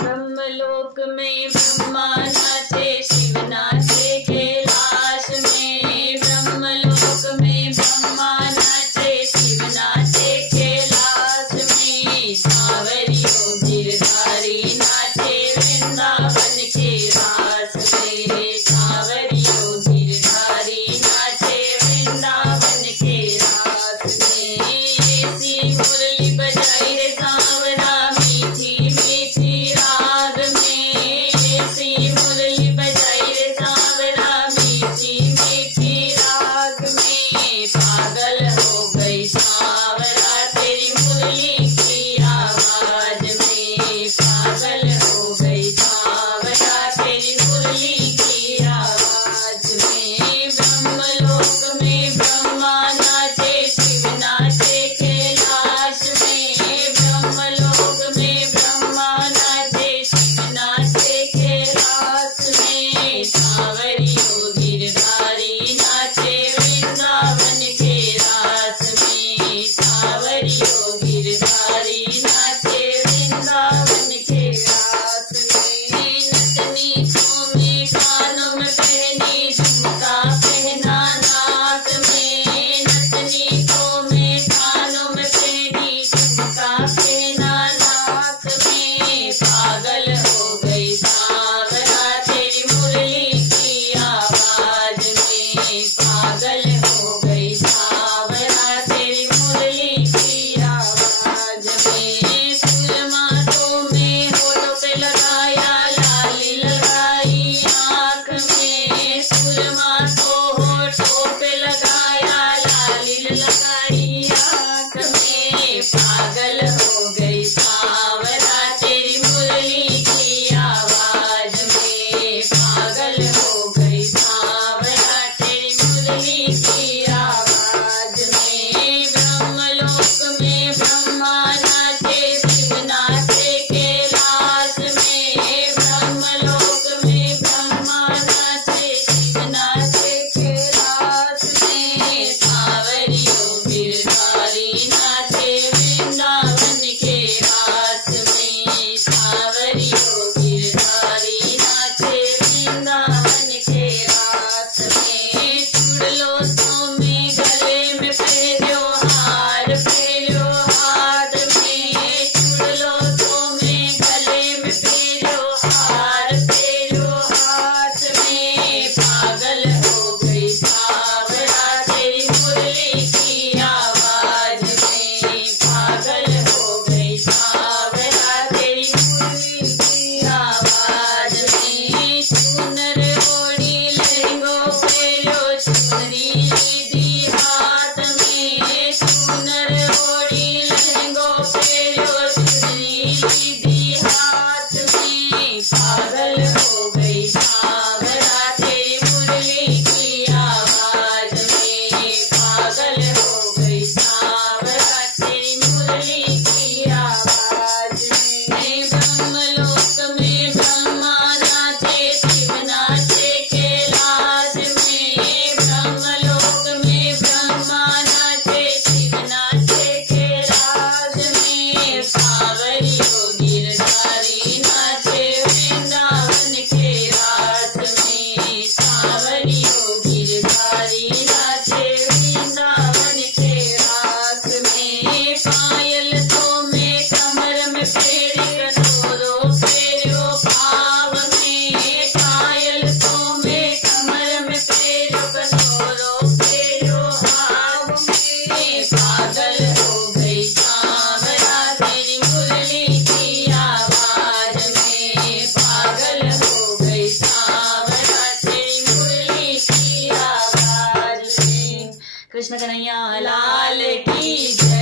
ब्रह्मलोक में ब्रह्मा नाचे, शिव नाचे कैलाश में। ब्रह्मलोक में ब्रह्मा नाचे, शिव नाचे कैलाश में। सांवरियों गिरधारी नाचे वृंदावन के रास में। सांवरियों गिरधारी नाचे वृंदावन के रास में। ऐसी मुरली बजाई रे सांवरा मीठी मीठी राग में। ऐसी मुरली बजाई रे सांवरा मीठी मीठी राग में। पागल हो गई सांवरा तेरी मुरली की आवाज में। पागल हो गई सांवरा तेरी मुरली की आवाज में। ब्रह्मलोक में ब्रह्मा नाचे, शिव नाचे कैलाश में। ब्रह्मलोक में ब्रह्मा नाचे, शिव नाचे कैलाश में। सांवरियों गिरधारी नाचे वृंदावन के रास में। सांवरियों गिरधारी नाचे वृंदावन के रास में। नतनी झूमे कानों में पहनी, झुमका पहना नाक में। नतनी झूमे कानों में पहनी, झुमका पहना नाक में। पागल हो गई सांवरा तेरी मुरली की आवाज में। पागल हो गई सांवरा तेरी मुरली की आवाज में। सुरमातों में होठों पे लगाया, लाली लगाई आँख में। सुरमातों होठों पे लगाया, लाली लगाई आँख में। पागल हो गई सांवरा तेरी मुरली की आवाज में। पागल हो गई सांवरा तेरी मुरली की आवाज में। ब्रह्मलोक में ब्रह्मा नाचे, शिव नाचे कैलाश में। ब्रह्मलोक में ब्रह्मा नाचे, शिव नाचे कैलाश में। सांवरियों गिरधारी नाचे वृंदावन के रास में। सांवरियों गिरधारी नाचे वृंदावन के रास में। चुड़लो तो में गले में पहनो हार, पहनो हाथ में। चुड़लो तो में गले में पहनो हार, पहनो हाथ में। पागल हो गई सांवरा तेरी मुरली की आवाज में। पागल हो गई सांवरा तेरी मुरली की आवाज में। चुनर ओढ़ी लहंगो पहनो, चुनरी दी हाथ में। चुनर ओढ़ी लहंगो पहनो, चुनरी दी हाथ में। पागल हो गई सांवरा तेरी मुरली की आवाज में। पागल हो गई सांवरा तेरी मुरली की आवाज में। ब्रह्मलोक में ब्रह्मा नाचे, शिव नाचे कैलाश में। ब्रह्मलोक में ब्रह्मा नाचे, शिव नाचे कैलाश में। सांवरियों गिरधारी नाचे वृंदावन के रास में। सांवरियों गिरधारी नाचे वृंदावन के रास में। पायल तो में कमर में फेरी, कटोरों फेरो भाव में। पायल तो में कमर में फेरो, कटोरों फेरो भाव में। पागल हो गई सांवरा तेरी मुरली की आवाज में। पागल हो गई सांवरा तेरी मुरली की आवाज में। कृष्ण कन्हैया लाल की जय।